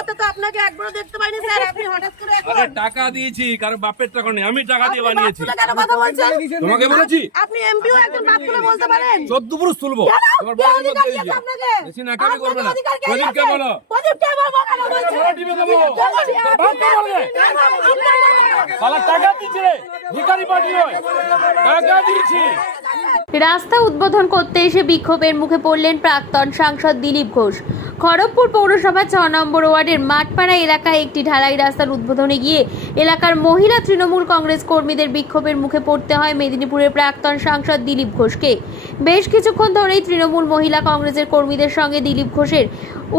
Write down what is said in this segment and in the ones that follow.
কথাবার্তা তো আপনাকে একবারও দেখতে পাইনি স্যার। আপনি হঠাৎ করে আরে টাকা দিয়েছি, কারণ বাপের টাকা নেই, আমি টাকা দিয়ে বানিয়েছি। কেন কথা বলছেন? তোমাকে বলেছি আপনি এমপিও একজন বাপ তুলে বলতে পারেন? 14 পুরুষ তুলবো। তোমার কে বয়স কত অধিকার হয়েছে? দিয়েছে আপনাকে? বেশি নাকামি করবে না। অধিকার কে প্রদীপকে দিয়েছে? বলো। প্রদীপকে বলবো কেন বলছেন? বলো, টিপে দেবো। বাপকে বলবে। শালা টাকা দিয়েছে রে, ভিখারি পার্টি হয়, টাকা দিয়েছি। রাস্তা উদ্বোধন করতে এসে বিক্ষোভের মুখে পড়লেন প্রাক্তন সাংসদ দিলীপ ঘোষ। খড়গপুর পৌরসভা 6 নম্বর ওয়ার্ডের মাঠপাড়া এলাকায় একটি ঢালাই রাস্তার উদ্বোধনে গিয়ে এলাকার মহিলা তৃণমূল কংগ্রেস কর্মীদের বিক্ষোভের মুখে পড়তে হয় মেদিনীপুরের প্রাক্তন সাংসদ দিলীপ ঘোষকে। বেশ কিছুক্ষণ ধরেই তৃণমূল মহিলা কংগ্রেসের কর্মীদের সঙ্গে দিলীপ ঘোষের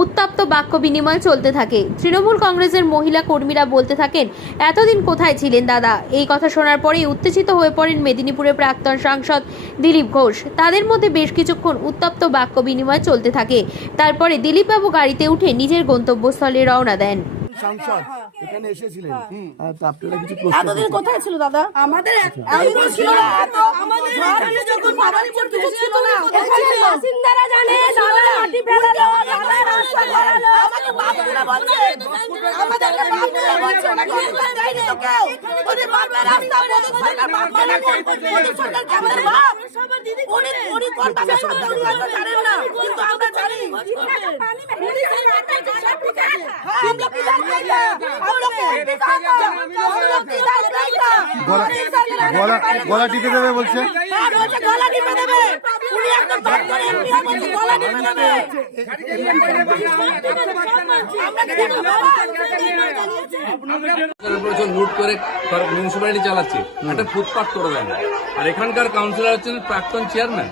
উত্তপ্ত বাক্য বিনিময় চলতে থাকে। তৃণমূল কংগ্রেসের মহিলা কর্মীরা বলতে থাকেন, এতদিন কোথায় ছিলেন দাদা? এই কথা শোনার পরেই উত্তেজিত হয়ে পড়েন মেদিনীপুরের প্রাক্তন সাংসদ দিলীপ ঘোষ। তাদের মধ্যে বেশ কিছুক্ষণ উত্তপ্ত বাক্য বিনিময় চলতে থাকে। তারপরে দিলীপবাবু গাড়িতে উঠে নিজের গন্তব্যস্থলে রওনা দেন। সাংসদ এখানে এসেছিলেন, আপনারা কিছু প্রশ্ন এতদিন কোথায় ছিল দাদা? আমাদের একদম ছিল না। এত আমাদের ঘরে যখন ভাবালপুর কিছু ছিল না। এখানে বাসিন্দারা জানে দাদা মাটি ফেলালো, দাদা রাস্তা করালো। আমাকে বাপ তুলে বলছে, আমাদেরকে বাপ তুলে বলছে। ওনাকে অধিকার দেয়নি তো কেউ। ওদের বাপের রাস্তা প্রদীপ সরকার বাপ মানে প্রদীপ সরকার কি আমাদের বাপ? উনি কোন বাপের সন্তান আমরা জানেন না, কিন্তু আমরা জানি। हम लोग किधर गए? हम लोग किधर गए? গলা টিপে দেবে বলছে। হ্যাঁ, বলছে গলা টিপে দেবে। উনি একদম বাদ করে এমপি বলছে গলা টিপে দেবে। আমরা কি দেখো বাবা? লুট করে মিউনিসিপ্যালিটি চালাচ্ছে, একটা ফুটপাথ করে দেয় না। আর এখানকার কাউন্সিলর হচ্ছেন প্রাক্তন চেয়ারম্যান।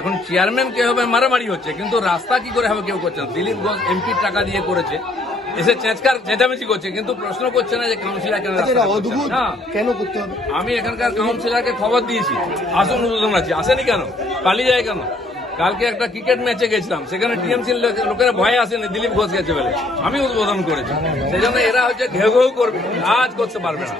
এখন চেয়ারম্যান কে হবে, মারামারি হচ্ছে, কিন্তু রাস্তা কি করে হবে কেউ করছে না। দিলীপ ঘোষ এমপির টাকা দিয়ে করেছে, এসে চেঁচামেচি করছে, কিন্তু প্রশ্ন করছে না যে কাউন্সিলর কেন রাস্তা করছে না। কেন করতে হবে? আমি এখানকার কাউন্সিলরকে খবর দিয়েছি, আসুন উদ্বোধন আছে, আসেনি কেন, পালিয়ে যায় কেন? কালকে একটা ক্রিকেট ম্যাচে গেছিলাম, সেখানে টিএমসির লোকেরা ভয়ে আসেনি, দিলীপ ঘোষ গেছে বলে। আমি উদ্বোধন করেছি, সেই জন্য এরা হচ্ছে ঘেউ ঘেউ করবে, কাজ করতে পারবে না।